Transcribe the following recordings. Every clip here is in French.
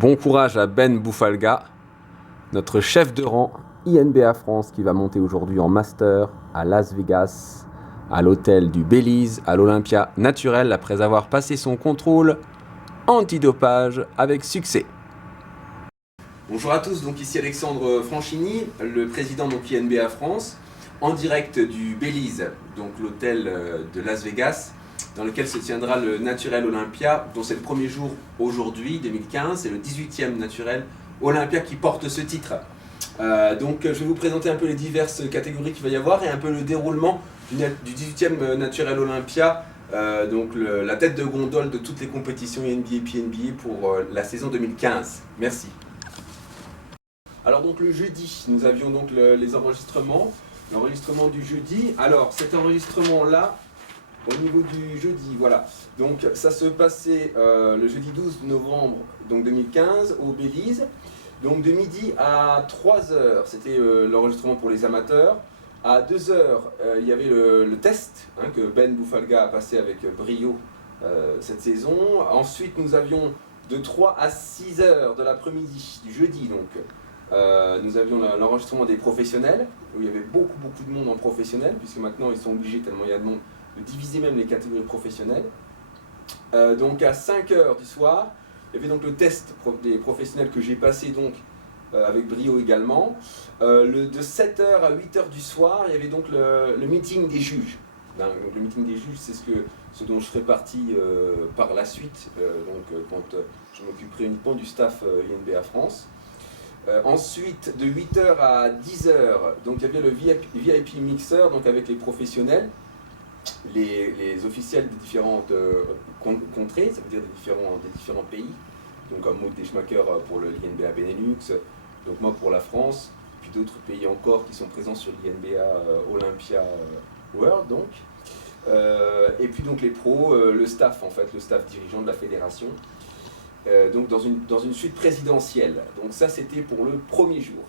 Bon courage à Ben Boufalga, notre chef de rang INBA France qui va monter aujourd'hui en master à Las Vegas, à l'hôtel du Belize, à l'Olympia Naturel, après avoir passé son contrôle antidopage avec succès. Bonjour à tous, donc ici Alexandre Franchini, le président donc INBA France, en direct du Belize, donc l'hôtel de Las Vegas, dans lequel se tiendra le Naturel Olympia, dont c'est le premier jour aujourd'hui, 2015, c'est le 18e Naturel Olympia qui porte ce titre. Donc je vais vous présenter un peu les diverses catégories qu'il va y avoir et un peu le déroulement du 18e Naturel Olympia, donc la tête de gondole de toutes les compétitions INBA et PNBA pour la saison 2015. Merci. Alors donc le jeudi, nous avions donc les enregistrements, l'enregistrement du jeudi. Alors cet enregistrement-là, au niveau du jeudi, voilà. Donc ça se passait le jeudi 12 novembre donc 2015 au Belize. Donc de midi à 3h, c'était l'enregistrement pour les amateurs. À 2h, il y avait le test que Ben Boufalga a passé avec brio cette saison. Ensuite, nous avions de 3 à 6h de l'après-midi du jeudi, donc nous avions l'enregistrement des professionnels, où il y avait beaucoup de monde en professionnel, puisque maintenant ils sont obligés, tellement il y a de monde, de diviser même les catégories professionnelles. Donc à 5h du soir, il y avait donc le test des professionnels que j'ai passé donc avec brio également. De 7h à 8h du soir, il y avait donc le meeting des juges. Donc, le meeting des juges, c'est ce dont je ferai partie par la suite, quand je m'occuperai uniquement du staff INBA France. Ensuite, de 8h à 10h, donc il y avait le VIP Mixer, donc avec les professionnels, les officiels des différentes contrées, ça veut dire des différents pays, donc comme Maud Deschmaker pour le l'INBA Benelux, donc moi pour la France, puis d'autres pays encore qui sont présents sur l'INBA Olympia World, donc. Et puis donc les pros, le staff en fait, le staff dirigeant de la fédération, donc dans une suite présidentielle. Donc ça c'était pour le premier jour.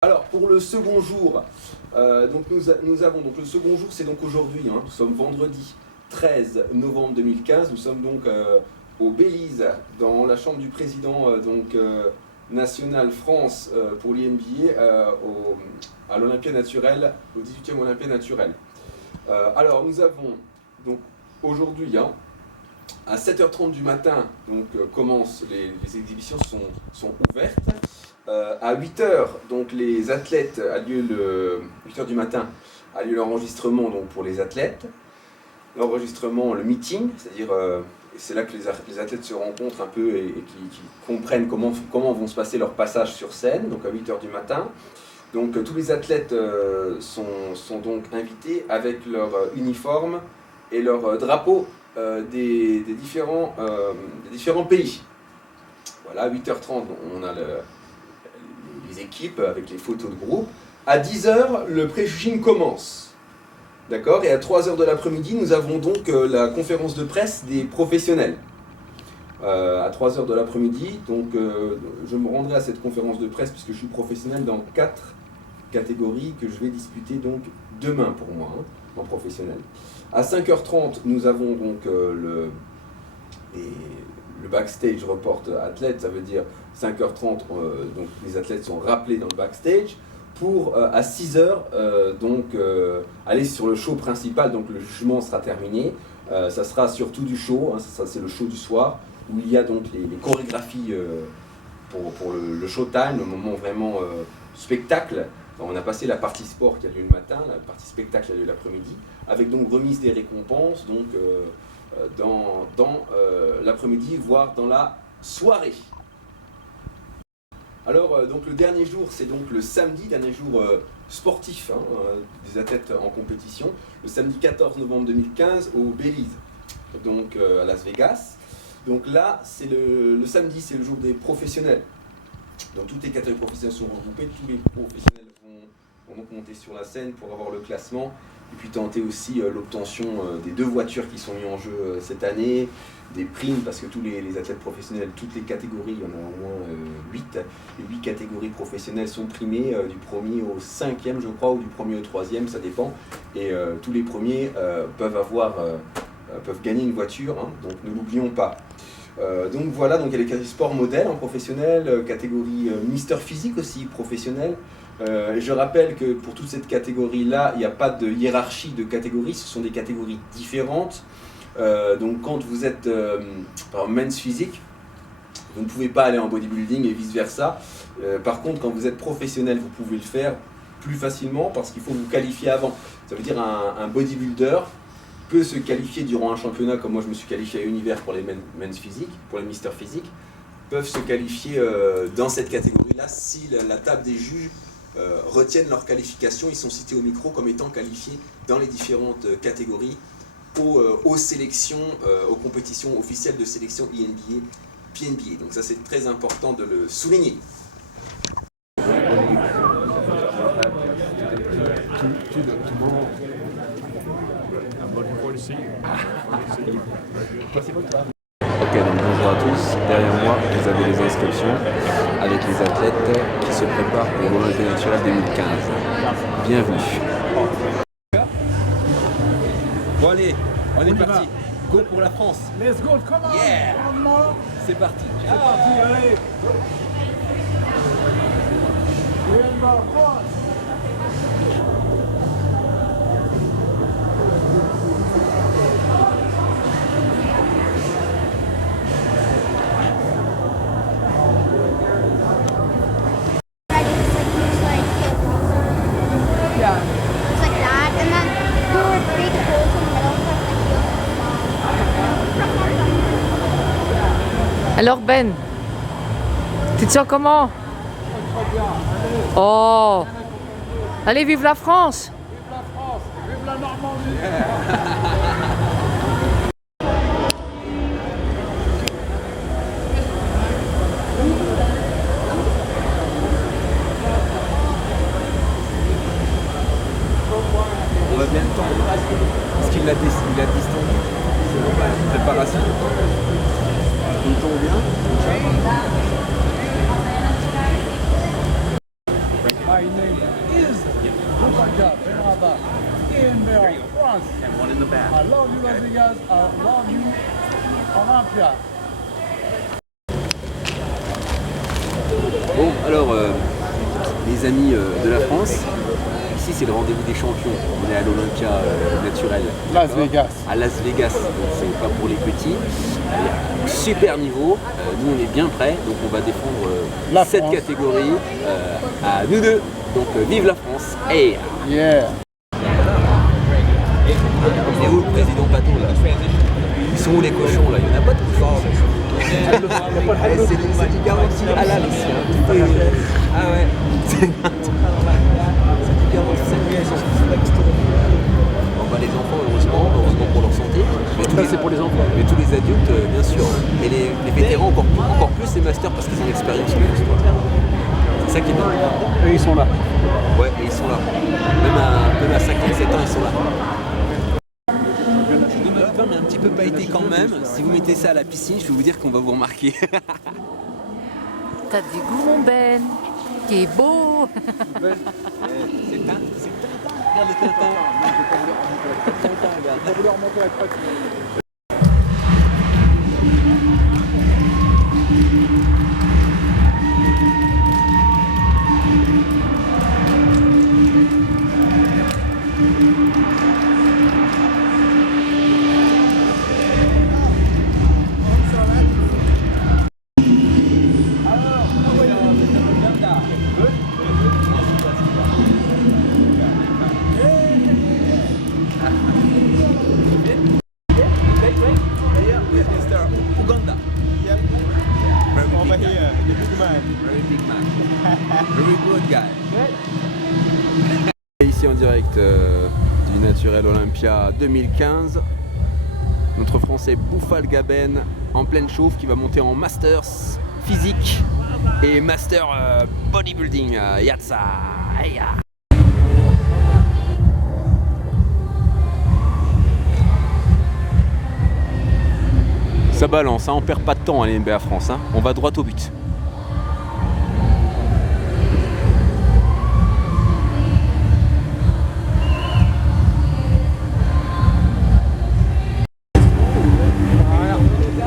Alors pour le second jour, donc nous avons donc le second jour, c'est donc aujourd'hui, nous sommes vendredi 13 novembre 2015, nous sommes donc au Belize, dans la chambre du président national France pour l'INBA à l'Olympia Naturel, au 18e Olympia Naturel. Alors nous avons donc aujourd'hui, à 7h30 du matin, donc commencent les exhibitions sont ouvertes. À 8h, donc les athlètes 8h du matin a lieu l'enregistrement donc pour les athlètes. L'enregistrement, le meeting, c'est-à-dire c'est là que les athlètes se rencontrent un peu et qui comprennent comment vont se passer leur passage sur scène, donc à 8h du matin. Donc tous les athlètes sont donc invités avec leur uniforme et leur drapeau des différents pays. Voilà, à 8h30, on a les équipes avec les photos de groupe. À 10h, le pré-judging commence. D'accord ? Et à 3h de l'après-midi, nous avons donc la conférence de presse des professionnels. À 3h de l'après-midi, donc je me rendrai à cette conférence de presse puisque je suis professionnel dans 4 catégories que je vais disputer donc demain pour moi, en professionnel. À 5h30, nous avons donc le backstage report athlète, ça veut dire 5h30, donc les athlètes sont rappelés dans le backstage, pour à 6h aller sur le show principal, donc le jugement sera terminé, ça sera surtout du show, ça c'est le show du soir, où il y a donc les chorégraphies pour le showtime, le moment vraiment spectacle. On a passé la partie sport qui a lieu le matin, la partie spectacle a lieu l'après-midi, avec donc remise des récompenses donc, dans l'après-midi, voire dans la soirée. Alors donc le dernier jour, c'est donc le samedi, dernier jour sportif des athlètes en compétition, le samedi 14 novembre 2015 au Belize, donc à Las Vegas. Donc là, c'est le samedi, c'est le jour des professionnels. Donc toutes les catégories professionnelles sont regroupées, tous les professionnels vont donc monter sur la scène pour avoir le classement et puis tenter aussi l'obtention des 2 voitures qui sont mises en jeu cette année, des primes parce que tous les athlètes professionnels, toutes les catégories, il y en a au moins 8, les 8 catégories professionnelles sont primées du 1er au 5e je crois, ou du 1er au 3e, ça dépend, et tous les premiers peuvent gagner une voiture, donc ne l'oublions pas. Donc voilà, donc il y a les catégories sport modèle en professionnel, catégorie Mister Physique aussi professionnel. Je rappelle que pour toute cette catégorie-là, il n'y a pas de hiérarchie de catégories, ce sont des catégories différentes. Donc quand vous êtes par exemple men's physique, vous ne pouvez pas aller en bodybuilding et vice-versa. Par contre, quand vous êtes professionnel, vous pouvez le faire plus facilement parce qu'il faut vous qualifier avant. Ça veut dire un bodybuilder peut se qualifier durant un championnat, comme moi je me suis qualifié à Univers pour les men's physique, pour les Mister Physique, peuvent se qualifier dans cette catégorie-là si la table des juges retiennent leur qualification. Ils sont cités au micro comme étant qualifiés dans les différentes catégories aux sélections, aux compétitions officielles de sélection INBA, PNBA. Donc ça c'est très important de le souligner. Ok, donc bonjour à tous. Derrière moi, vous avez les inscriptions avec les athlètes qui se préparent pour l'Olympia naturelle 2015. Bienvenue. Bon allez, on est parti. Go pour la France. Let's go, come on. Yeah. C'est parti. C'est parti, allez. Alors Ben, tu te sens comment? Oh, allez, vive la France! Vive la France, vive la Normandie. On va bien le temps parce qu'il a distendu. Préparation. Il tombe bien. My name is Boubacar Benraba, INBA France. And one in the back. I love you, Las Vegas. I love you, Olympia. Bon, alors, les amis de la France, ici c'est le rendez-vous des champions. On est à l'Olympia naturelle. Las Vegas. À Las Vegas, donc c'est pas pour les petits. Super niveau, nous on est bien prêts, donc on va défendre cette France. catégorie à nous deux. Donc vive la France. Hey. Yeah. Il est où le président Pato là? Ils sont où les cochons là? Il n'y en a pas de cochons. C'est du garanti halal ici. Ah ouais. C'est du garanti bon bah les enfants heureusement pour leur santé. Mais c'est pour les enfants. Mais tous les adultes bien sûr. Mais les vétérans encore plus les masters parce qu'ils ont l'expérience. C'est ça qui est bien. Et ils sont là. Ouais, et ils sont là. Même à 57 ans, ils sont là. De ma femme est un petit peu pailleté quand même. Si vous mettez ça à la piscine, je peux vous dire qu'on va vous remarquer. T'as du goût, mon Ben. Qui est beau. C'est Tintin. Regarde le Tintin. Tintin, regarde. On va vouloir remonter la crête. Uganda. Over here, the big man. Very big man. Very good guy. Ici en direct du Naturel Olympia 2015. Notre Français Bouffal Gaben en pleine chauffe qui va monter en Masters physique et Master bodybuilding. Yatsa. Heya. Ça balance, hein, on perd pas de temps à l'NBA France, hein, on va droit au but.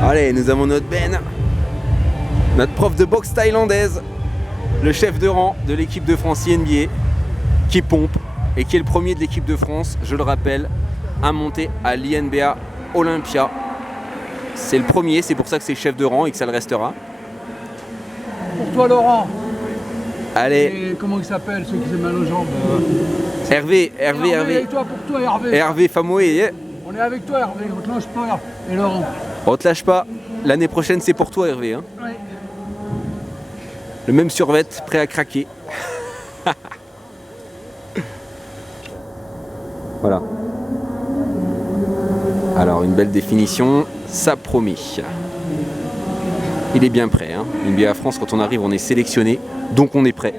Allez, nous avons notre Ben, notre prof de boxe thaïlandaise, le chef de rang de l'équipe de France INBA, qui pompe et qui est le premier de l'équipe de France, je le rappelle, à monter à l'INBA Olympia. C'est le premier, c'est pour ça que c'est chef de rang et que ça le restera. Pour toi, Laurent. Allez. Et comment il s'appelle, ceux qui se mal aux jambes Hervé. Et toi, pour toi, Hervé. Hervé Famoé, yeah. On est avec toi, Hervé. On te lâche pas. Et Laurent. On te lâche pas. L'année prochaine, c'est pour toi, Hervé. Hein. Ouais. Le même survêt, prêt à craquer. Voilà. Alors, une belle définition, ça promet. Il est bien prêt. Hein. NBA France, quand on arrive, on est sélectionné, donc on est prêt.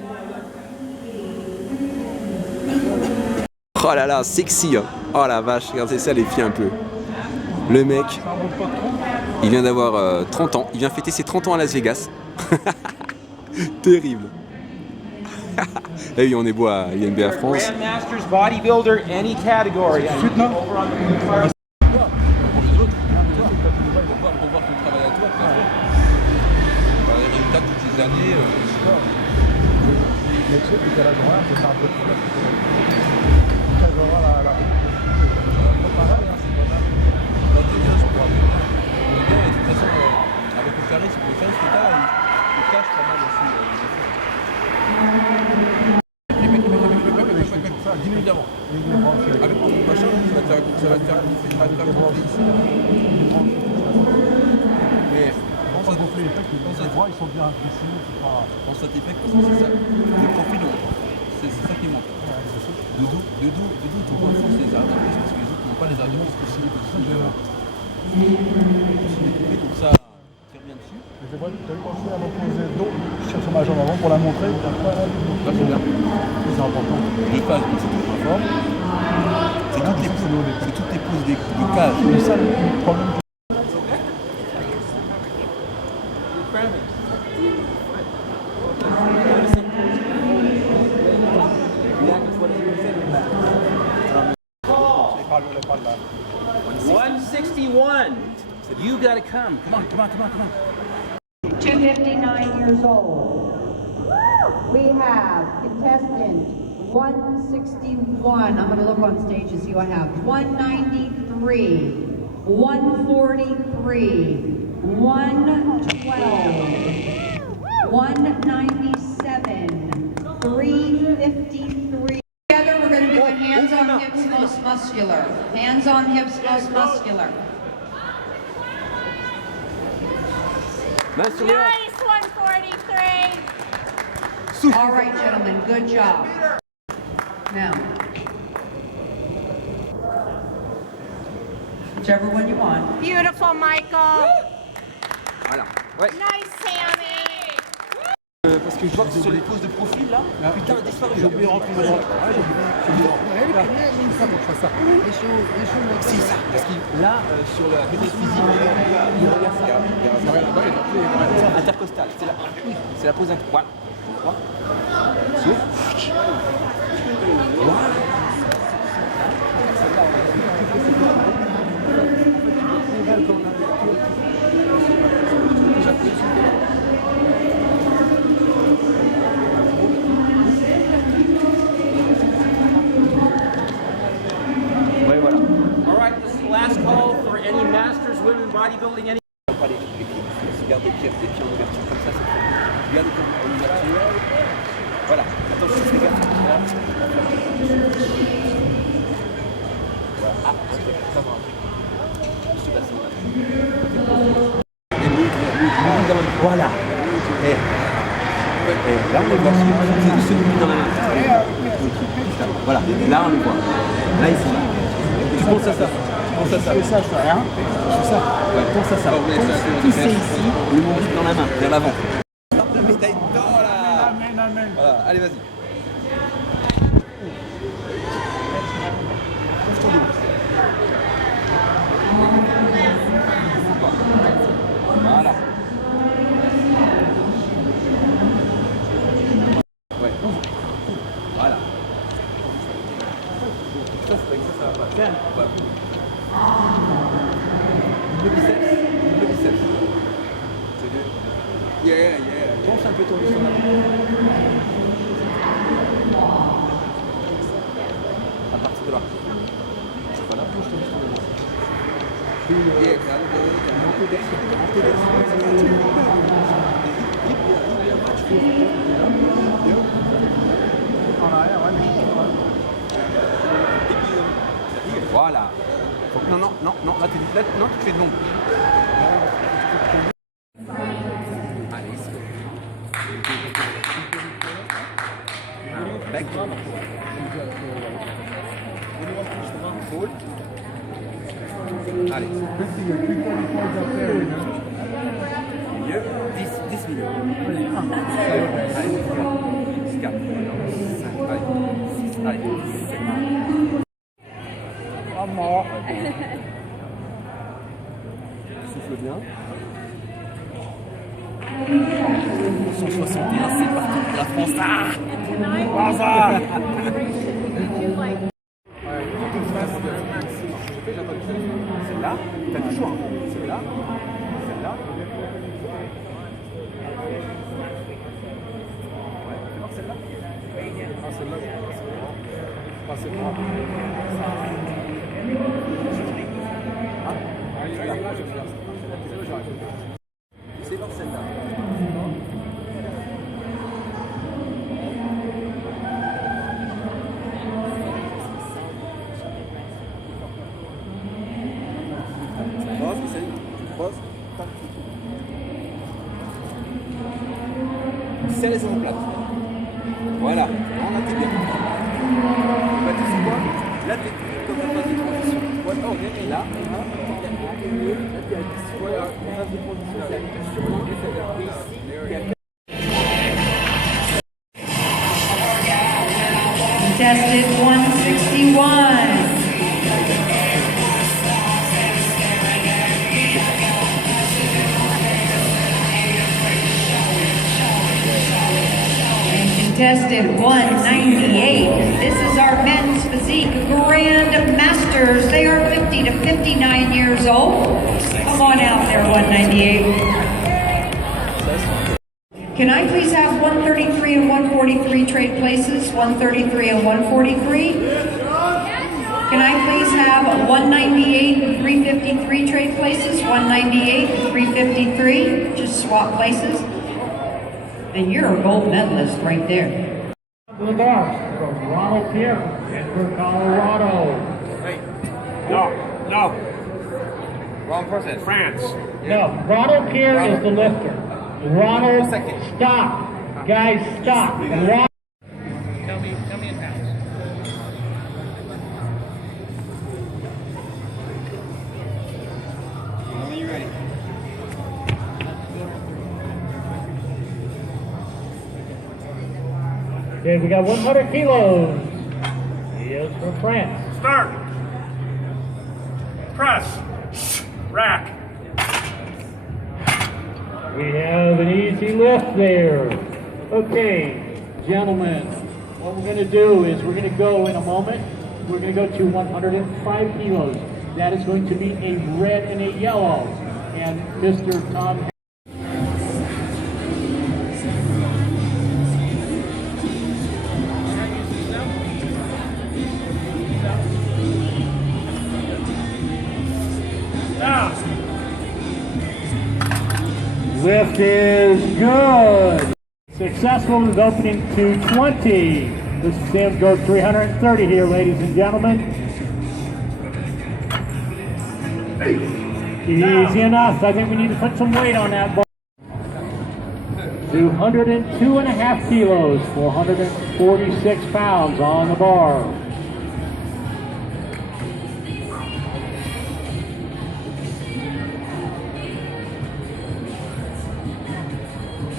Oh là là, sexy. Hein. Oh la vache, regardez ça, les filles un peu. Le mec, il vient d'avoir 30 ans. Il vient fêter ses 30 ans à Las Vegas. Terrible. Et oui, on est beau à INBA France. Grandmasters, bodybuilder, any category. Avec ton machin, ça va te faire mais pense à gonfler les pecs, les bras ils sont bien impressionnés. Pense à tes pecs parce que c'est ça. Le profil, c'est ça qui manque. De dos, ton point fort c'est les arrêts de cuisse parce que les autres n'ont pas les arrêts de cuisse possibles. Donc ça, tire bien dessus. C'est vrai, tu as eu pensé avant de poser le dos, je tire sur ma jambe avant pour la montrer. Là c'est bien. C'est important. Les phases, c'est ton point fort. C'est toutes les poses de cage. C'est ça le problème. You gotta come. Come on. 259 years old. We have contestant 161. I'm going to look on stage and see what I have. 193, 143, 112, 197, 353. Together we're going to do a hands on hips most muscular. Hands on hips most muscular. Nice, Nice 143. All right, gentlemen, good job. Now, whichever one you want. Beautiful, Michael. Voilà. Ouais. Nice, Sammy. Parce que je vois que sur les poses de profil là, putain, disparu. J'ai oublié de rentrer ma droite. C'est ça, parce que là, sur la méthode physique, il regarde ça. Intercostal, c'est la pose voilà. Souffle. All right, this is the last call for any masters, women, bodybuilding, any. Pas les pieds, garde les pieds en ouverture comme ça, c'est très bien. Garde en ouverture. Voilà, attention, fais gaffe. Voilà, ah, ça va. Ce bassin là. Voilà. Et là on le voit, c'est celui dans la main. Voilà, là on le voit. Là ils sont là. Tu penses à ça. Pense à ça. Je fais ça, je fais rien. Je fais ça. Ouais, pense à ça. Poussez ici, le nombril dans la main, vers l'avant. La médaille dans la... Amen. Voilà, allez vas-y. Ouvre ton dos. Voilà. Ouais, ouvre. Voilà. Ça, c'est ça va pas. Tiens. Voilà. Le biceps. Yeah. Penche un peu ton buste en avant. À partir de là. Voilà. Penche ton buste en avant. Yeah, En arrière, ouais, mais voilà. Non, là, tu fais de l'ombre. Allez, ici. Bec. Fold. Allez. Milieu. 10 milieux. Allez, 4. 5. Allez, 6. Allez, 7. Ah, mort. Souffle bien. 161, c'est parti pour la France. Ah, celle-là, t'as du choix. Celle-là. Ouais, fais voir celle-là. Ah, celle-là. Ah, celle-là. C'est dans celle-là. Tu serre les omoplates. Voilà. On a tes bien. Bah, tu sais quoi? Là, t'es comme la phase de transition. Ouais, on est là. Voilà. Phase de transition, c'est Contested 161. Contested 198. This is our men's physique grand masters. They are 50 to 59 years old. Come on out there, 198. Can I please have 133 and 143 trade places? 133 and 143. Can I please have 198 and 353 trade places? 198 and 353. Just swap places. And you're a gold medalist right there. The boss from Ronald Pierre, Denver, Colorado. Hey. No. Wrong person. France. No, Ronald Pierre is the lifter. Ronald, Second. stop. Guys, stop. Ronald. Tell me in pounds. When you ready? Okay, we got 100 kilos. He is from France. Start. Press. Rack. We have an easy lift there. Okay, gentlemen, what we're going to do is we're going to go in a moment. We're going to go to 105 kilos. That is going to be a red and a yellow. And Mr. Tom. Lift is good. Successful is opening to 20. This is him go 330 here, ladies and gentlemen. Easy enough. I think we need to put some weight on that bar. 202.5 kilos, 446 pounds on the bar.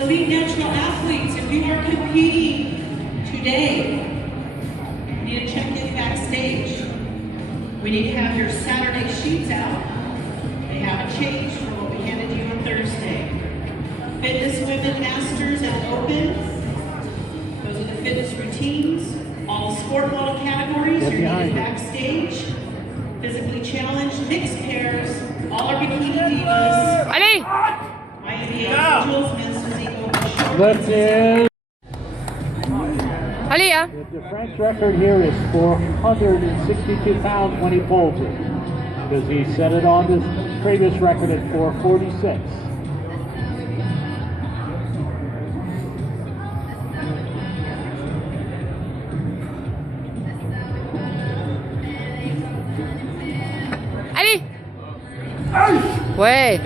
Elite national athletes, if you are competing today, you need to check in backstage. We need to have your Saturday sheets out. They haven't changed from what we handed you on Thursday. Fitness Women Masters and Open. Those are the fitness routines. All sport model categories, you're needed backstage. Physically challenged, mixed pairs, all our bikini divas. Allez! Miami NBA individuals, men's physique open shoulder. Lift is. Allez, hein. The French record here is 462 pounds when he pulls it, because he set it on the previous record at 446. Allez. Ouais.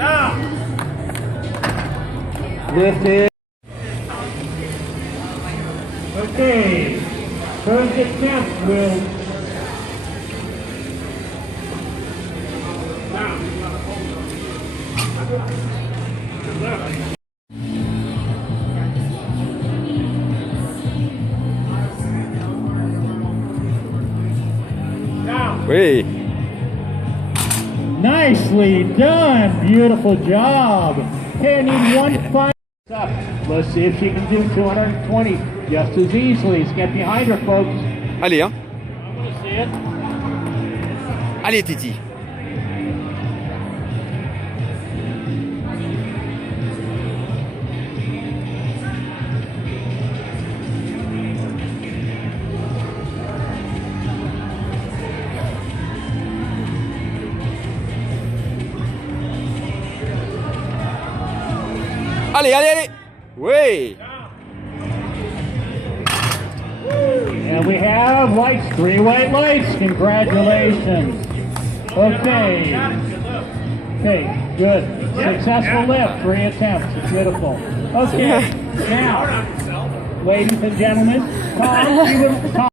Lift is. Okay, first attempt will. Oui. Nicely done, beautiful job. Okay, I need one final up. Let's see if she can do 220 just as easily. Let's get behind her, folks. Allez, hein. I want to see it. Allez, Titi. Allez, allez, allez. Oui. And we have lights, 3 white lights. Congratulations. Okay. Okay, good. Successful lift, 3 attempts. It's beautiful. Okay, now, ladies and gentlemen, Tom.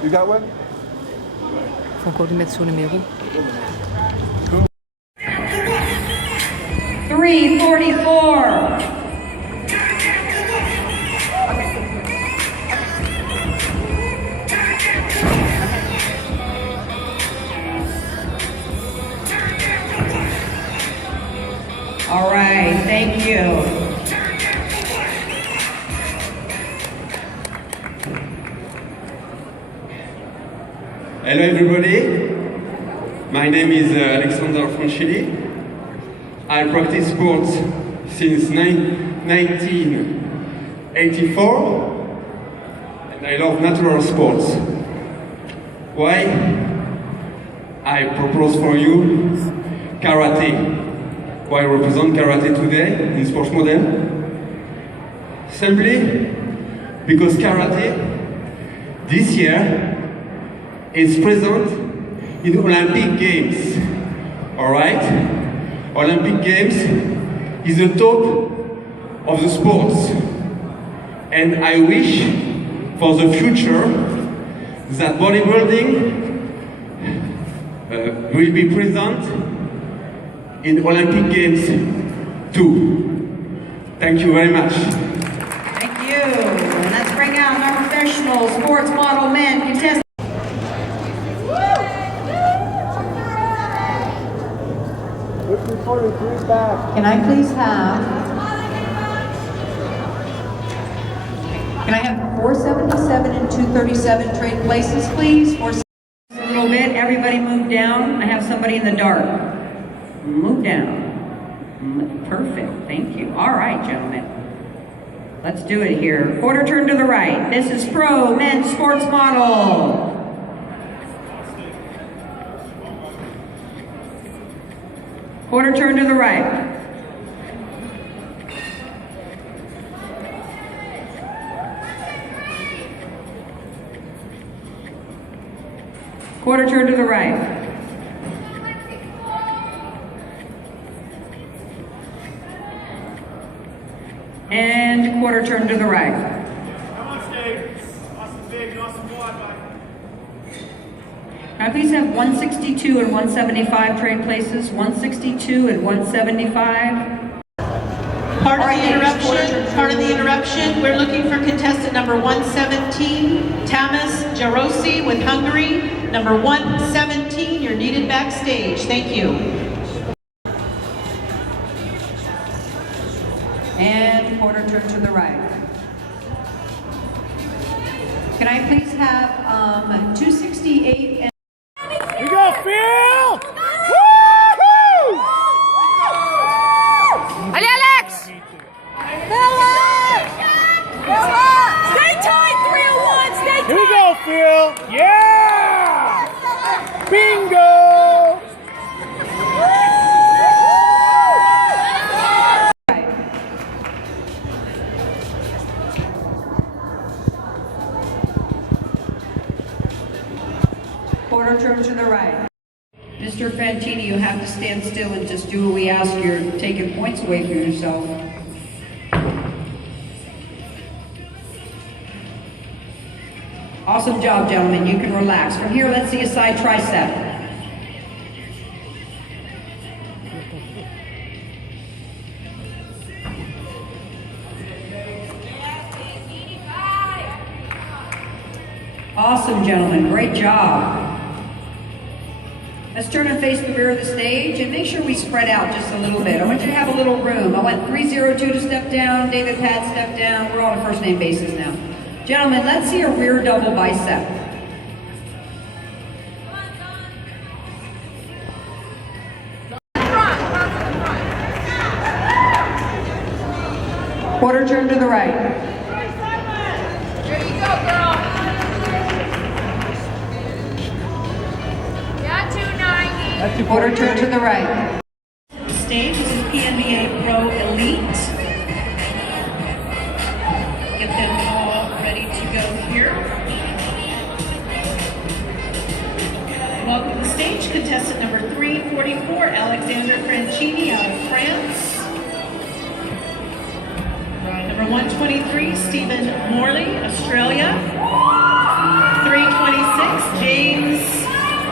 You got one? Faut encore lui mettre son numéro. 344. All right, thank you. Hello everybody, my name is Alexander Franchini. I practice sports since 1984 and I love natural sports. Why? I propose for you karate. Why I represent karate today in Sports Model? Simply because karate this year is present in Olympic Games. Alright? Olympic Games is the top of the sports. And I wish for the future that bodybuilding will be present in Olympic Games too. Thank you very much. Thank you. And let's bring out our professional sports model men contestants. Can I please have, 477 and 237 trade places, please? A little bit, everybody move down. I have somebody in the dark. Move down. Perfect, thank you. All right, gentlemen. Let's do it here. Quarter turn to the right. This is Pro Men's Sports Model. Quarter turn to the right. Quarter turn to the right. And quarter turn to the right. Come on, Steve. Nice and big, nice and wide, mate. Can I please have 162 and 175 trade places? 162 and 175. Part of the interruption, we're looking for contestant number 117, Tamas Jarosi with Hungary. Number 117, you're needed backstage. Thank you. And quarter turn to the right. Can I please have 268 and... We go, Phil! Allez, Alex! Stay tight, 301, stay tight! Here we go, Phil! Yeah! Bingo! Quarter turn to the right. Mr. Fantini, you have to stand still and just do what we ask. You're taking points away from yourself. Awesome job, gentlemen. You can relax. From here, let's see a side tricep. Awesome, gentlemen. Great job. Let's turn and face the rear of the stage and make sure we spread out just a little bit. I want you to have a little room. I want 302 to step down, David Pat step down. We're all on first name basis now. Gentlemen, let's see a rear double bicep. Quarter turn to the right. There you go, girl. Yeah, 290. Quarter turn to the right. Stage, this is PNBA Pro Elite. Get them all ready to go here. Welcome to the stage, contestant number 344, Alexander Francini out of France. Number 123, Stephen Morley, Australia. 326, James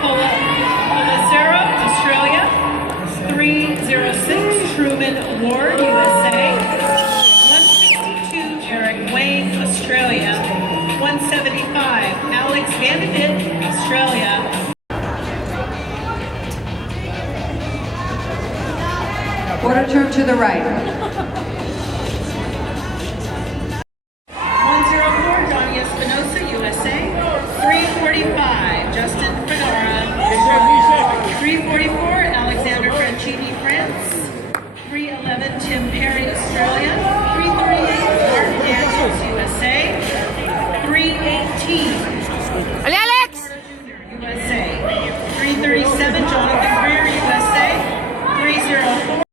Policero, Australia. 306, Truman Ward, USA. 162, Eric Wayne, Australia. 175, Alex Vanderbilt, Australia. Quarter turn to the right. 104, Johnny Espinosa, USA. 345, Justin Fedora, Australia. 344, Alexander Francini, France. 311, Tim Perry, Australia. 338, Martin Daniels, USA. 318, Allez, Alex! USA. 337, Jonathan Greer, USA. 304.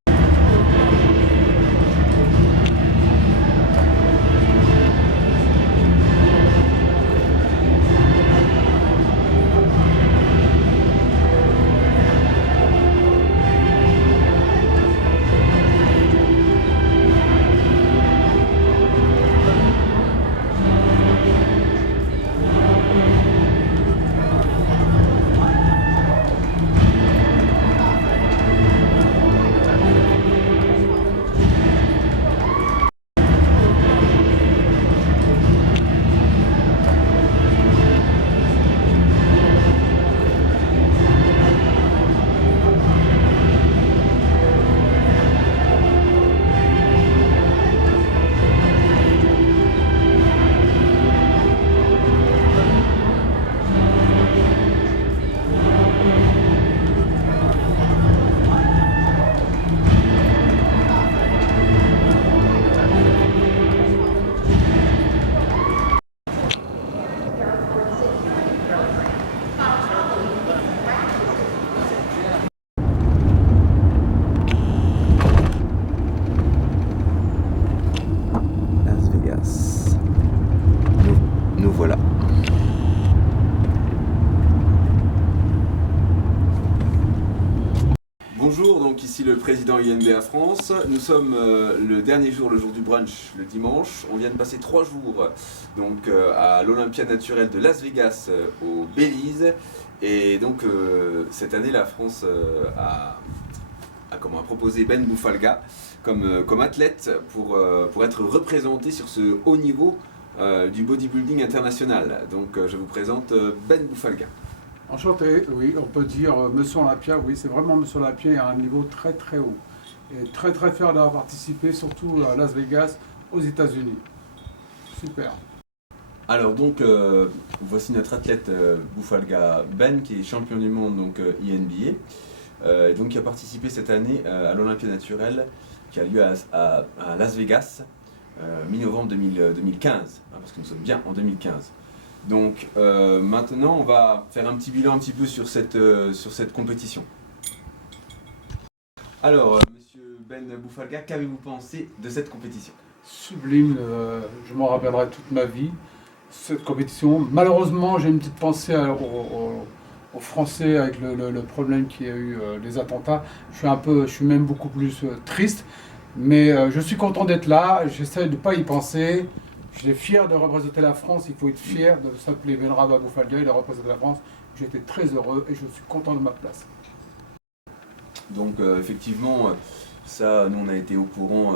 président INBA France. Nous sommes le dernier jour, le jour du brunch, le dimanche. On vient de passer 3 jours donc, à l'Olympia naturelle de Las Vegas au Belize. Et donc cette année, la France a proposé Ben Bouffalga comme athlète pour être représenté sur ce haut niveau du bodybuilding international. Donc je vous présente Ben Bouffalga. Enchanté, oui, on peut dire Monsieur Olympia, oui, c'est vraiment Monsieur Olympia à un niveau très très haut. Et très très fier d'avoir participé, surtout à Las Vegas, aux États-Unis. Super. Alors donc, voici notre athlète Bouffalga Ben, qui est champion du monde donc INBA, donc qui a participé cette année à l'Olympia naturelle qui a lieu à Las Vegas, mi-novembre 2015, hein, parce que nous sommes bien en 2015. Donc maintenant, on va faire un petit bilan un petit peu sur cette compétition. Alors, Monsieur Ben Bouffalga, qu'avez-vous pensé de cette compétition? Sublime, je m'en rappellerai toute ma vie, cette compétition. Malheureusement, j'ai une petite pensée aux Français avec le problème qu'il y a eu, les attentats. Je suis même beaucoup plus triste, mais je suis content d'être là, j'essaie de ne pas y penser. Je suis fier de représenter la France, il faut être fier de s'appeler Benraba Bouffalga et de représenter la France. J'étais très heureux et je suis content de ma place. Donc effectivement, ça, nous on a été au courant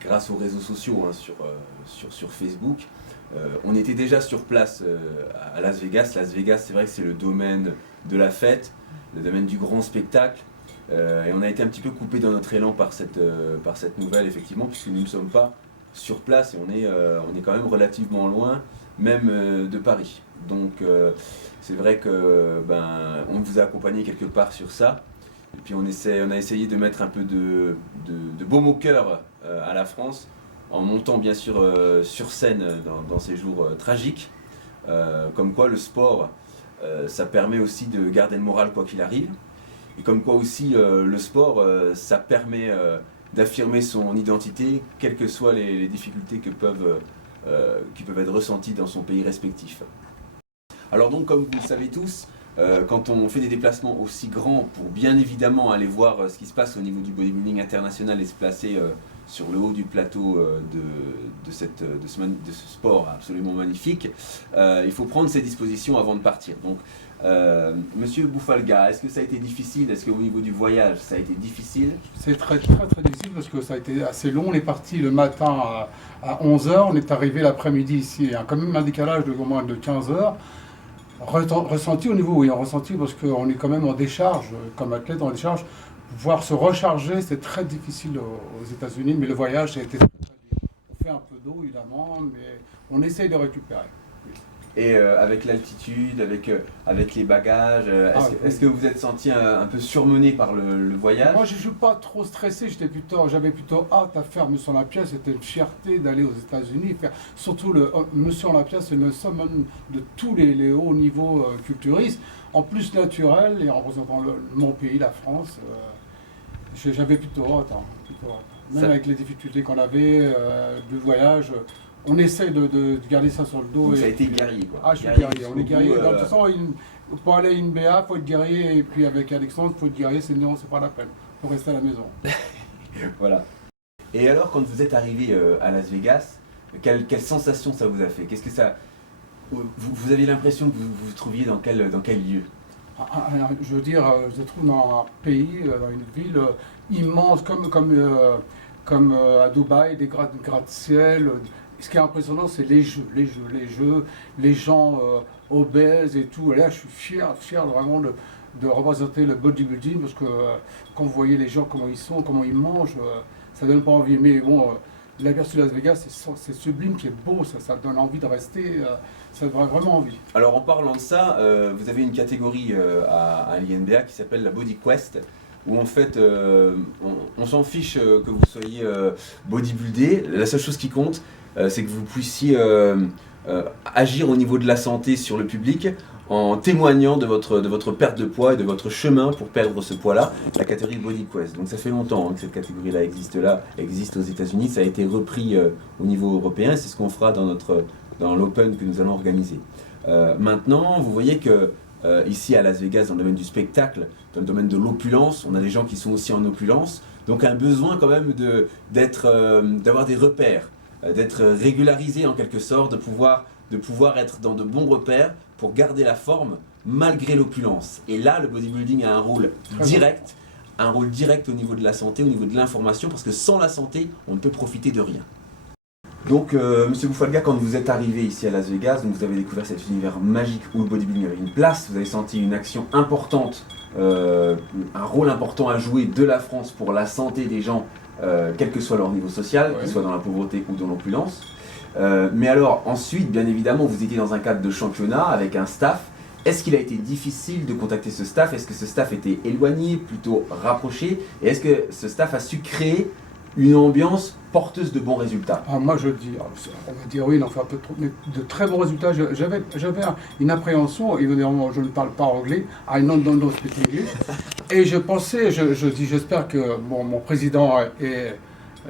grâce aux réseaux sociaux, hein, sur Facebook. On était déjà sur place à Las Vegas. Las Vegas, c'est vrai que c'est le domaine de la fête, le domaine du grand spectacle. Et on a été un petit peu coupé dans notre élan par cette nouvelle, effectivement, puisque nous ne sommes pas sur place et on est quand même relativement loin, même de Paris. Donc c'est vrai que on vous a accompagné quelque part sur ça. Et puis on a essayé de mettre un peu de baume au cœur à la France, en montant bien sûr sur scène dans ces jours tragiques. Comme quoi le sport, ça permet aussi de garder le moral quoi qu'il arrive. Et comme quoi aussi le sport, ça permet d'affirmer son identité, quelles que soient les difficultés qui peuvent être ressenties dans son pays respectif. Alors donc, comme vous le savez tous, quand on fait des déplacements aussi grands pour bien évidemment aller voir ce qui se passe au niveau du bodybuilding international et se placer sur le haut du plateau de ce sport absolument magnifique, il faut prendre ses dispositions avant de partir. Donc, Monsieur Bouffalga, est-ce que ça a été difficile? Est-ce qu'au niveau du voyage, ça a été difficile? C'est très difficile parce que ça a été assez long. On est parti le matin à 11 h, on est arrivé l'après-midi ici. Il y a quand même un décalage de au moins de 15 h. Ressenti au niveau, oui, ressenti parce qu'on est quand même en décharge, comme athlète en décharge. Pouvoir se recharger, c'est très difficile aux États-Unis, mais le voyage, ça a été très dur. On fait un peu d'eau, évidemment, mais on essaye de récupérer. Et avec l'altitude, avec les bagages, est-ce que vous êtes senti un peu surmené par le voyage? Moi, je ne suis pas trop stressé, j'avais plutôt hâte à faire Monsieur Olympia. C'était une fierté d'aller aux États-Unis. Surtout Monsieur Olympia, c'est le summum de tous les hauts niveaux culturistes. En plus naturel et en représentant mon pays, la France, j'avais plutôt hâte. Même avec les difficultés qu'on avait du voyage. On essaie de garder ça sur le dos. Donc ça a été guerrier, quoi. Ah, je suis guerrier. On est guerrier. De toute façon, pour aller à une BA, il faut être guerrier. Et puis avec Alexandre, il faut être guerrier, sinon c'est pas la peine. Il faut rester à la maison. Voilà. Et alors, quand vous êtes arrivé à Las Vegas, quelle sensation ça vous a fait? Qu'est-ce que ça... Vous avez l'impression que vous vous trouviez dans quel lieu? Je veux dire, je me trouve dans un pays, dans une ville immense, comme à Dubaï, des gratte-ciel. Ce qui est impressionnant, c'est les jeux, les gens obèses et tout. Et là, je suis fier vraiment de représenter le bodybuilding parce que quand vous voyez les gens, comment ils sont, comment ils mangent, ça donne pas envie. Mais bon, l'aperçu de Las Vegas, c'est sublime, c'est beau, ça donne envie de rester, ça donne vraiment envie. Alors en parlant de ça, vous avez une catégorie à l'INBA qui s'appelle la Body Quest, où en fait on s'en fiche que vous soyez bodybuildé. La seule chose qui compte, c'est que vous puissiez agir au niveau de la santé sur le public en témoignant de votre perte de poids et de votre chemin pour perdre ce poids-là, la catégorie Body Quest. Donc ça fait longtemps que cette catégorie-là existe aux États-Unis, ça a été repris au niveau européen, c'est ce qu'on fera dans l'Open que nous allons organiser. Maintenant, vous voyez que ici à Las Vegas dans le domaine du spectacle, dans le domaine de l'opulence. On a des gens qui sont aussi en opulence. Donc un besoin quand même d'avoir des repères, d'être régularisé en quelque sorte, de pouvoir être dans de bons repères pour garder la forme malgré l'opulence. Et là, le bodybuilding a un rôle direct au niveau de la santé, au niveau de l'information, parce que sans la santé, on ne peut profiter de rien. Donc, Monsieur Bufalga, quand vous êtes arrivé ici à Las Vegas, donc vous avez découvert cet univers magique où le bodybuilding avait une place, vous avez senti une action importante, un rôle important à jouer de la France pour la santé des gens, quel que soit leur niveau social, qu'ils soient dans la pauvreté ou dans l'opulence. Mais alors, ensuite, bien évidemment, vous étiez dans un cadre de championnat avec un staff. Est-ce qu'il a été difficile de contacter ce staff? Est-ce que ce staff était éloigné, plutôt rapproché? Et est-ce que ce staff a su créer une ambiance porteuse de bons résultats? Moi je dis, on va dire oui, il en fait un peu trop, mais de très bons résultats. J'avais une appréhension, évidemment je ne parle pas anglais, I don't speak English, et je pensais, je dis j'espère que mon président et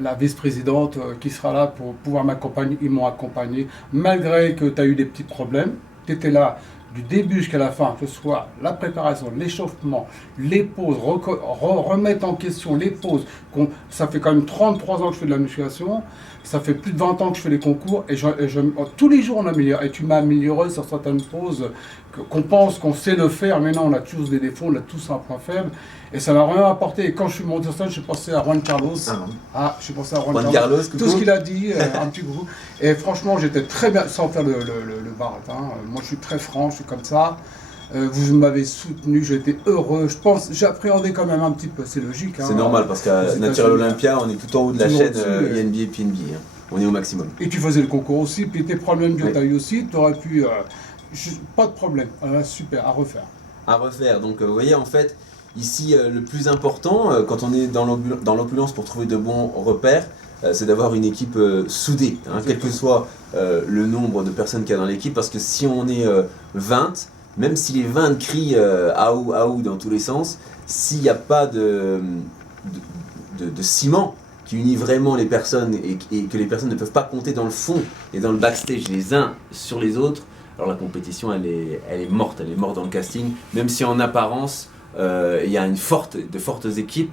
la vice-présidente qui sera là pour pouvoir m'accompagner, ils m'ont accompagné, malgré que tu as eu des petits problèmes, tu étais là du début jusqu'à la fin, que ce soit la préparation, l'échauffement, les pauses, remettre en question les pauses. Ça fait quand même 33 ans que je fais de la musculation, ça fait plus de 20 ans que je fais les concours, et tous les jours on améliore. Et tu m'as amélioré sur certaines pauses qu'on pense qu'on sait le faire, mais non, on a tous des défauts, on a tous un point faible. Et ça m'a vraiment apporté. Et quand je suis monté sur scène, j'ai pensé à Juan Carlos. Je pensé à Juan Carlos. Tout ce qu'il a dit, un petit groupe. Et franchement, j'étais très bien, sans faire le baratin. Moi, je suis très franc, je suis comme ça. Vous m'avez soutenu, j'étais heureux. Je pense, j'appréhendais quand même un petit peu, c'est logique. C'est normal, parce qu'à Natural Olympia, on est tout en haut de la chaîne INB et PNB. On est au maximum. Et tu faisais le concours aussi, puis tes problèmes que tu as eu aussi, tu aurais pu. Pas de problème. Super, à refaire. À refaire. Donc, vous voyez, en fait. Ici, le plus important, quand on est dans l'opulence pour trouver de bons repères, c'est d'avoir une équipe soudée, quel que soit le nombre de personnes qu'il y a dans l'équipe, parce que si on est 20, même si les 20 crient aou aou dans tous les sens, s'il n'y a pas de ciment qui unit vraiment les personnes et que les personnes ne peuvent pas compter dans le fond et dans le backstage les uns sur les autres, alors la compétition elle est morte dans le casting, même si en apparence il y a de fortes équipes,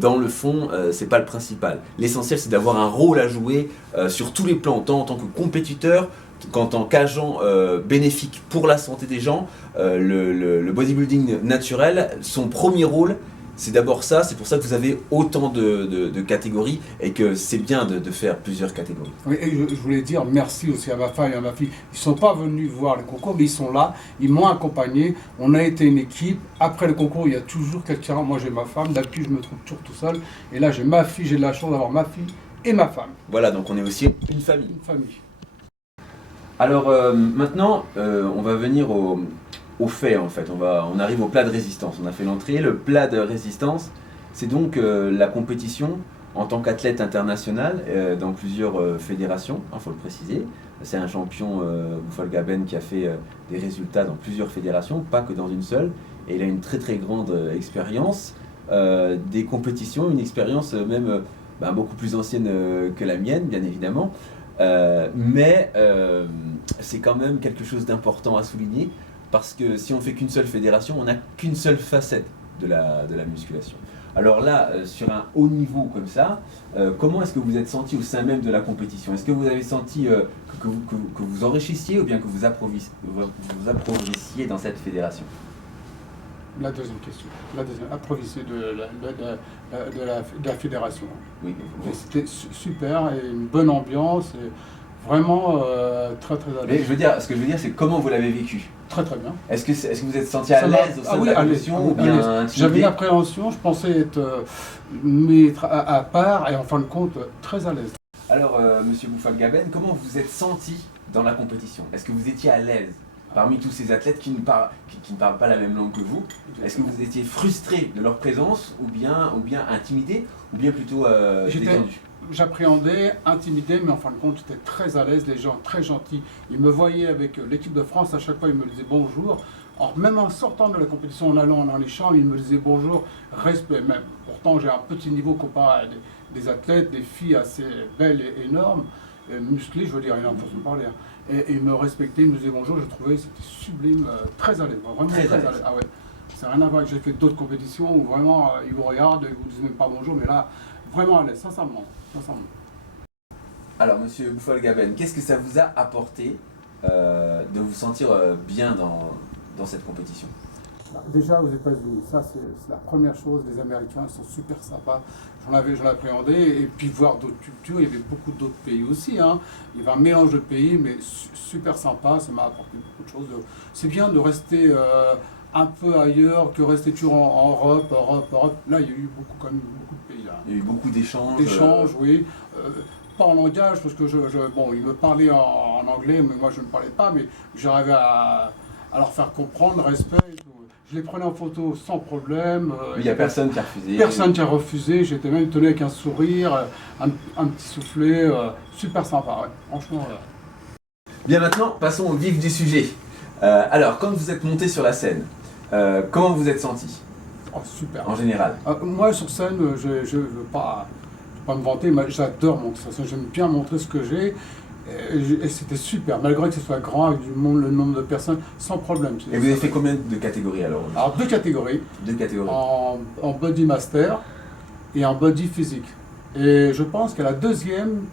dans le fond c'est pas le principal. L'essentiel c'est d'avoir un rôle à jouer sur tous les plans, tant en tant que compétiteur qu'en tant qu'agent bénéfique pour la santé des gens. Le bodybuilding naturel, son premier rôle c'est d'abord ça, c'est pour ça que vous avez autant de catégories et que c'est bien de faire plusieurs catégories. Oui, et je voulais dire merci aussi à ma femme et à ma fille. Ils ne sont pas venus voir le concours, mais ils sont là, ils m'ont accompagné, on a été une équipe. Après le concours, il y a toujours quelqu'un, moi j'ai ma femme, d'habitude je me trouve toujours tout seul. Et là j'ai ma fille, j'ai de la chance d'avoir ma fille et ma femme. Voilà, donc on est aussi une famille. Une famille. Alors maintenant, on va venir au fait en fait, on arrive au plat de résistance. On a fait l'entrée, le plat de résistance, c'est donc la compétition en tant qu'athlète international dans plusieurs fédérations, il faut le préciser. C'est un champion, Bufalga Ben, qui a fait des résultats dans plusieurs fédérations, pas que dans une seule, et il a une très très grande expérience des compétitions, une expérience même beaucoup plus ancienne que la mienne, bien évidemment. Mais c'est quand même quelque chose d'important à souligner, parce que si on fait qu'une seule fédération, on n'a qu'une seule facette de la musculation. Alors là, sur un haut niveau comme ça, comment est-ce que vous êtes senti au sein même de la compétition? Est-ce que vous avez senti que vous enrichissiez ou bien que vous approvisiez dans cette fédération? La deuxième question. La deuxième, approvisionner de la fédération. Oui. C'était super et une bonne ambiance et vraiment très très à l'aise. Mais ce que je veux dire, c'est comment vous l'avez vécu? Très très bien. Est-ce que vous êtes senti à l'aise au sein de la compétition ou bien j'avais une appréhension, je pensais être mettre à part et en fin de compte très à l'aise. Alors, Monsieur Bufalga Ben, comment vous êtes senti dans la compétition? Est-ce que vous étiez à l'aise parmi tous ces athlètes qui ne parlent pas la même langue que vous? Est-ce que vous étiez frustré de leur présence ou bien intimidé ou bien plutôt détendu? J'appréhendais, intimidé, mais en fin de compte, j'étais très à l'aise, les gens très gentils. Ils me voyaient avec l'équipe de France, à chaque fois, ils me disaient bonjour. Alors, même en sortant de la compétition, en allant dans les chambres, ils me disaient bonjour, respect même. Pourtant, j'ai un petit niveau comparé à des athlètes, des filles assez belles et énormes. musclé, je veux dire, il a une façon de parler. Hein. Et il me respectait, il me disait bonjour, je trouvais que c'était sublime, très à l'aise, vraiment très à l'aise. Ah ouais. C'est rien à voir avec j'ai fait d'autres compétitions où vraiment ils vous regardent, ils vous disent même pas bonjour, mais là, vraiment à l'aise, sincèrement. Alors, monsieur Boufalga-Ben, qu'est-ce que ça vous a apporté de vous sentir bien dans cette compétition? Déjà aux États-Unis, ça c'est la première chose, les Américains ils sont super sympas, j'en appréhendé, et puis voir d'autres cultures, il y avait beaucoup d'autres pays aussi, hein. Il y avait un mélange de pays, mais super sympa, ça m'a apporté beaucoup de choses. C'est bien de rester un peu ailleurs que rester toujours en Europe. Là, il y a eu quand même beaucoup de pays là. Il y a eu beaucoup d'échanges. D'échanges, oui. Pas en langage, parce que bon, ils me parlaient en anglais, mais moi je ne parlais pas, mais j'arrivais à leur faire comprendre, respect et tout. Je les prenais en photo sans problème. Il n'y a personne qui a refusé. Personne qui a refusé. J'étais même tenu avec un sourire, un petit soufflet, super sympa, ouais. Franchement. Bien, maintenant, passons au vif du sujet. Alors, quand vous êtes monté sur la scène, comment vous êtes senti? Oh, super. En général. Moi, sur scène, je ne veux pas me vanter, mais j'adore montrer ça. J'aime bien montrer ce que j'ai. Et c'était super, malgré que ce soit grand, avec le nombre de personnes, sans problème. Et vous avez fait combien de catégories alors? Alors, deux catégories. En body master et en body physique. Et je pense qu'à la deuxième,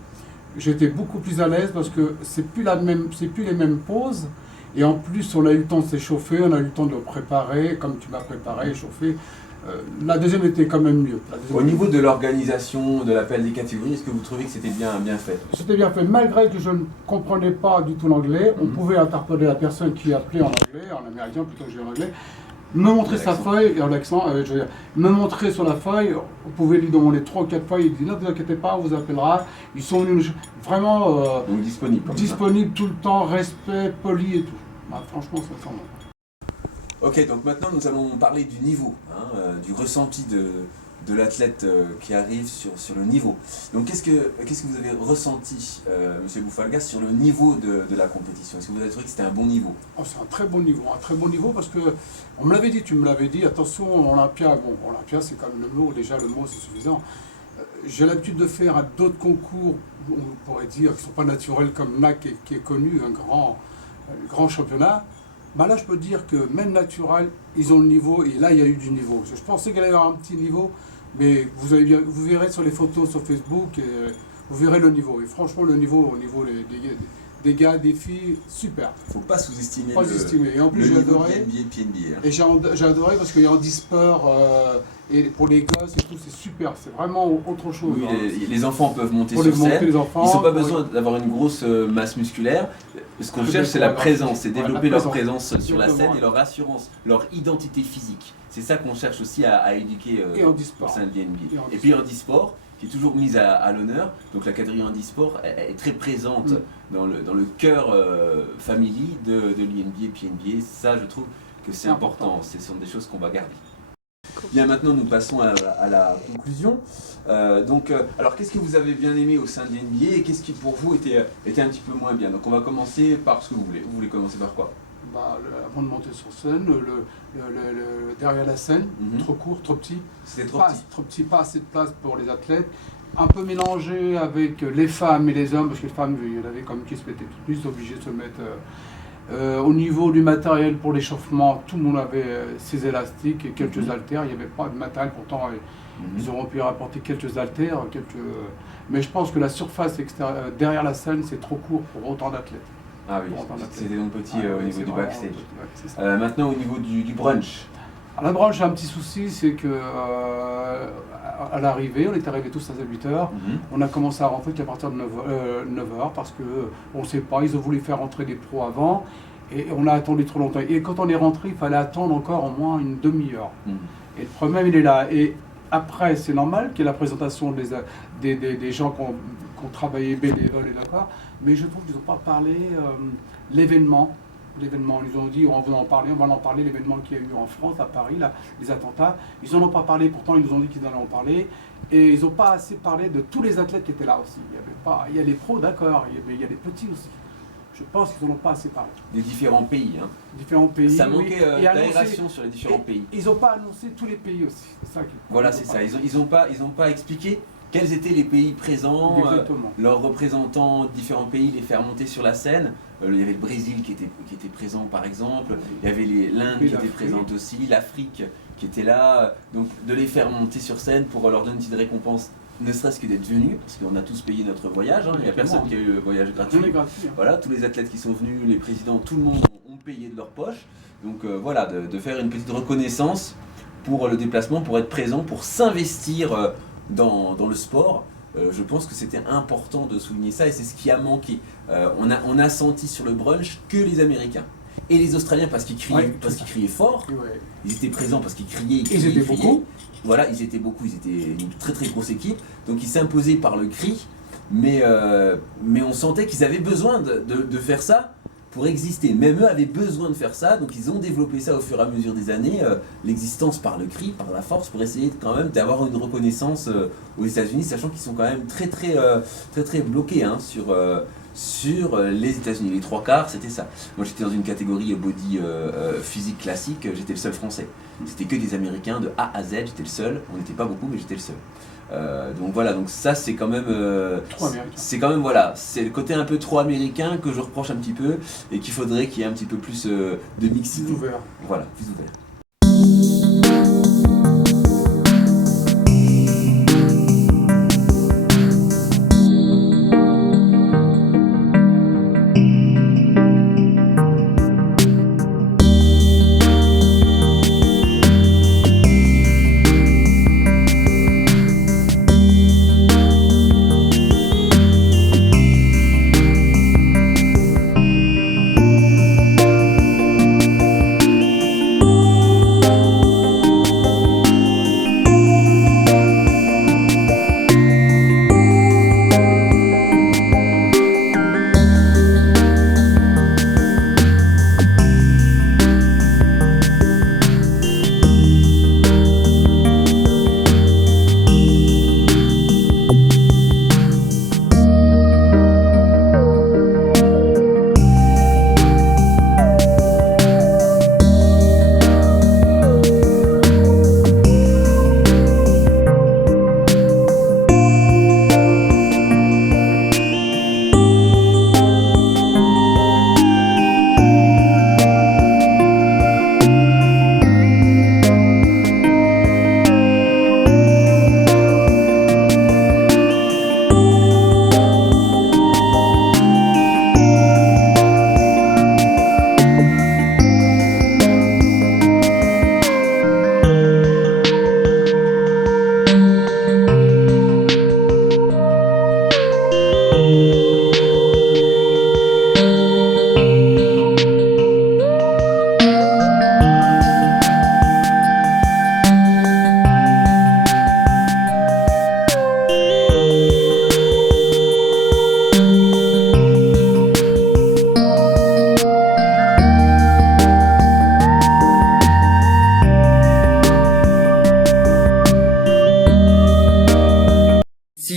j'étais beaucoup plus à l'aise parce que c'est plus les mêmes poses. Et en plus, on a eu le temps de s'échauffer, on a eu le temps de préparer, comme tu m'as préparé, échauffé. La deuxième était quand même mieux. Au niveau de l'organisation, de l'appel des catégories, est-ce que vous trouvez que c'était bien fait? C'était bien fait, malgré que je ne comprenais pas du tout l'anglais. On pouvait interpeller la personne qui appelait en anglais, en américain plutôt que j'ai en anglais, me montrer sa feuille, en l'accent, me montrer sur la feuille, on pouvait lui demander 3 ou 4 feuilles, il dit ne vous inquiétez pas, on vous appellera. Ils sont venus vraiment disponibles tout le temps, respect, poli et tout. Bah, franchement, ça semble. Ok, donc maintenant nous allons parler du niveau, du ressenti de l'athlète qui arrive sur le niveau. Donc qu'est-ce que vous avez ressenti, monsieur Boufalga, sur le niveau de la compétition? Est-ce que vous avez trouvé que c'était un bon niveau? Oh, c'est un très bon niveau parce que on me l'avait dit, tu me l'avais dit, attention, Olympia, c'est quand même le mot c'est suffisant. J'ai l'habitude de faire à d'autres concours, on pourrait dire, qui ne sont pas naturels comme NAC qui est connu, un grand championnat. Bah là, je peux dire que même naturel, ils ont le niveau, et là, il y a eu du niveau. Je pensais qu'il allait y avoir un petit niveau, mais vous verrez sur les photos sur Facebook, et vous verrez le niveau. Et franchement, le niveau au niveau des gars, des filles, super. Faut pas sous-estimer Et en plus, j'ai adoré. PNBA. Et j'ai adoré parce qu'il y a handisport, et pour les gosses et tout, c'est super. C'est vraiment autre chose. Oui, les enfants peuvent monter sur scène. Ils n'ont pas besoin d'avoir une grosse masse musculaire. Ce qu'on cherche, c'est la présence, c'est développer leur présence sur la scène et leur assurance, leur identité physique. C'est ça qu'on cherche aussi à éduquer au sein de l'INBA. Et puis handisport, qui est toujours mise à l'honneur. Donc la catégorie handisport est très présente dans le cœur family de l'INBA et PNBA. Ça, je trouve que c'est important. Ce sont des choses qu'on va garder. Bien, maintenant nous passons à la conclusion. Alors qu'est-ce que vous avez bien aimé au sein de l'NBA et qu'est-ce qui pour vous était un petit peu moins bien? Donc on va commencer par ce que vous voulez. Vous voulez commencer par quoi? Avant de monter sur scène, derrière la scène, trop court, trop petit. C'était trop petit. Trop petit, pas assez de place pour les athlètes. Un peu mélangé avec les femmes et les hommes, parce que les femmes, il y en avait comme qui se mettaient toutes nues, obligés de se mettre... au niveau du matériel pour l'échauffement, tout le monde avait ses élastiques et quelques haltères. Il n'y avait pas de matériel, pourtant ils auront pu rapporter quelques haltères. Mais je pense que la surface extérieure, derrière la scène, c'est trop court pour autant d'athlètes. Ah oui, c'était donc petit au niveau du backstage. Maintenant au niveau du brunch. À la brunch, j'ai un petit souci, c'est que à l'arrivée, on est arrivés tous à 8h, on a commencé à rentrer qu'à partir de 9h parce que on ne sait pas, ils ont voulu faire rentrer des pros avant et on a attendu trop longtemps. Et quand on est rentré, il fallait attendre encore au moins une demi-heure. Et le problème, il est là. Et après, c'est normal qu'il y ait la présentation des gens qui ont travaillé bénévoles et d'accord, mais je trouve qu'ils n'ont pas parlé l'événement. L'événement, ils ont dit on va en parler, l'événement qu'il y a eu en France, à Paris, là, les attentats. Ils n'en ont pas parlé, pourtant ils nous ont dit qu'ils en ont parlé. Et ils n'ont pas assez parlé de tous les athlètes qui étaient là aussi. Il y a les pros, d'accord, mais il y a les petits aussi. Je pense qu'ils n'en ont pas assez parlé. Des différents pays. Différents pays. Ça manquait d'aération sur les différents pays. Ils n'ont pas annoncé tous les pays aussi. Voilà, c'est ça. Ils n'ont pas expliqué quels étaient les pays présents, Exactement. leurs représentants de différents pays, les faire monter sur la scène. Il y avait le Brésil qui était présent par exemple, il y avait l'Inde qui était présente aussi, l'Afrique qui était là, donc de les faire monter sur scène pour leur donner une petite récompense, ne serait-ce que d'être venus, parce qu'on a tous payé notre voyage, hein, il n'y a personne qui a eu le voyage gratuit. Voilà, tous les athlètes qui sont venus, les présidents, tout le monde ont payé de leur poche. Donc voilà, de faire une petite reconnaissance pour le déplacement, pour être présent, pour s'investir dans le sport. Je pense que c'était important de souligner ça et c'est ce qui a manqué. On a senti sur le brunch que les Américains et les Australiens parce qu'ils criaient fort. Ouais. Ils étaient présents parce qu'ils criaient. Ils étaient beaucoup. Voilà, ils étaient beaucoup. Ils étaient une très très grosse équipe. Donc ils s'imposaient par le cri, mais on sentait qu'ils avaient besoin de faire ça pour exister. Même eux avaient besoin de faire ça, donc ils ont développé ça au fur et à mesure des années, l'existence par le cri, par la force, pour essayer quand même d'avoir une reconnaissance aux États-Unis, sachant qu'ils sont quand même très bloqués hein, sur les États-Unis. Les 3/4, c'était ça. Moi j'étais dans une catégorie body physique classique, j'étais le seul français. C'était que des Américains de A à Z, j'étais le seul. On n'était pas beaucoup, mais j'étais le seul. Donc voilà, donc ça c'est quand même voilà, c'est le côté un peu trop américain que je reproche un petit peu et qu'il faudrait qu'il y ait un petit peu plus de mixité. Plus ouvert. Voilà, plus ouvert.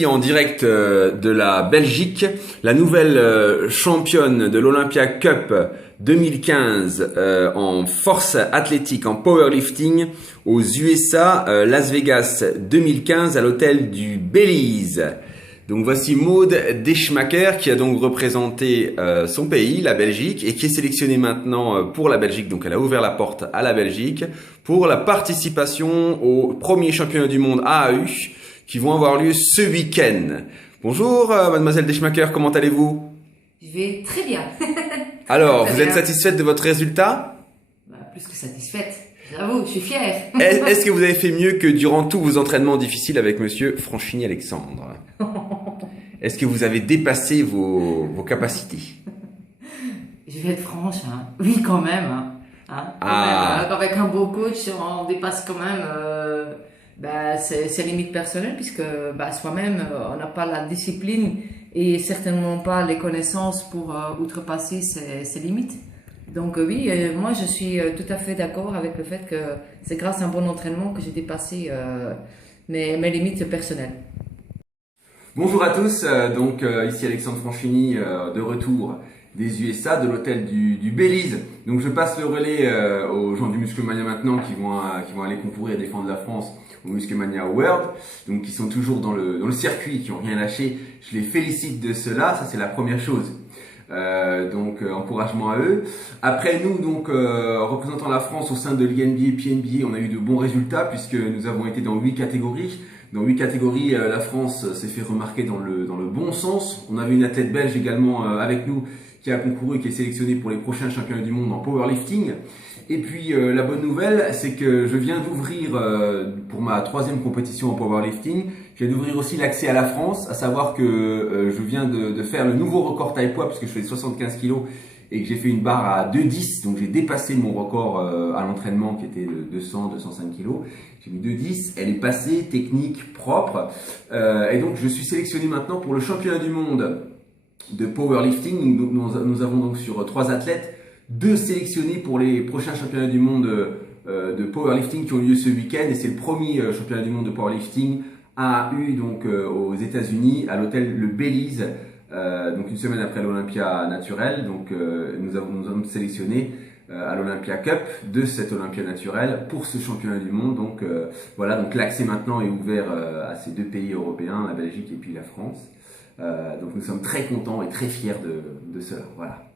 En direct de la Belgique, la nouvelle championne de l'Olympia Cup 2015 en force athlétique, en powerlifting aux USA, Las Vegas 2015 à l'hôtel du Belize. Donc voici Maud Deschmaker qui a donc représenté son pays, la Belgique, et qui est sélectionnée maintenant pour la Belgique. Donc elle a ouvert la porte à la Belgique pour la participation au premier championnat du monde AAU qui vont avoir lieu ce week-end. Bonjour mademoiselle Deschmaker, comment allez-vous? Je vais très bien. Alors, vous êtes satisfaite de votre résultat? Plus que satisfaite, j'avoue, je suis fière. Est-ce que vous avez fait mieux que durant tous vos entraînements difficiles avec monsieur Franchini Alexandre? Est-ce que vous avez dépassé vos capacités? Je vais être franche, hein. Oui quand même. Hein. Même, avec un beau coach, on dépasse quand même... c'est limite personnelle puisque soi-même on n'a pas la discipline et certainement pas les connaissances pour outrepasser ces limites. Donc oui, moi je suis tout à fait d'accord avec le fait que c'est grâce à un bon entraînement que j'ai dépassé mes limites personnelles. Bonjour à tous, donc ici Alexandre Franchini de retour des USA, de l'hôtel du Belize. Donc je passe le relais aux gens du Musclemania maintenant qui vont aller concourir et défendre la France au Musclemania World, donc qui sont toujours dans le circuit, qui n'ont rien lâché. Je les félicite de cela, ça c'est la première chose. Donc encouragement à eux. Après nous, donc représentant la France au sein de l'INBA et PNBA, on a eu de bons résultats puisque nous avons été dans 8 catégories. Dans 8 catégories, la France s'est fait remarquer dans le bon sens. On avait une athlète belge également avec nous qui a concouru et qui est sélectionnée pour les prochains championnats du monde en powerlifting. Et puis la bonne nouvelle, c'est que je viens d'ouvrir pour ma 3e compétition en powerlifting, je viens d'ouvrir aussi l'accès à la France, à savoir que je viens de faire le nouveau record taille poids puisque je fais 75 kg et que j'ai fait une barre à 2,10, donc j'ai dépassé mon record à l'entraînement qui était de 200-205 kg. J'ai mis 2,10, elle est passée, technique, propre, et donc je suis sélectionné maintenant pour le championnat du monde de powerlifting. Donc, nous avons donc sur 3 athlètes, 2 sélectionnés pour les prochains championnats du monde de powerlifting qui ont lieu ce week-end, et c'est le premier championnat du monde de powerlifting AAU donc aux États-Unis à l'hôtel le Belize, donc une semaine après l'Olympia naturel. Donc nous avons sélectionné à l'Olympia Cup de cet Olympia naturel pour ce championnat du monde. Donc voilà, donc l'accès maintenant est ouvert à ces 2 pays européens, la Belgique et puis la France. Donc nous sommes très contents et très fiers de cela. Voilà.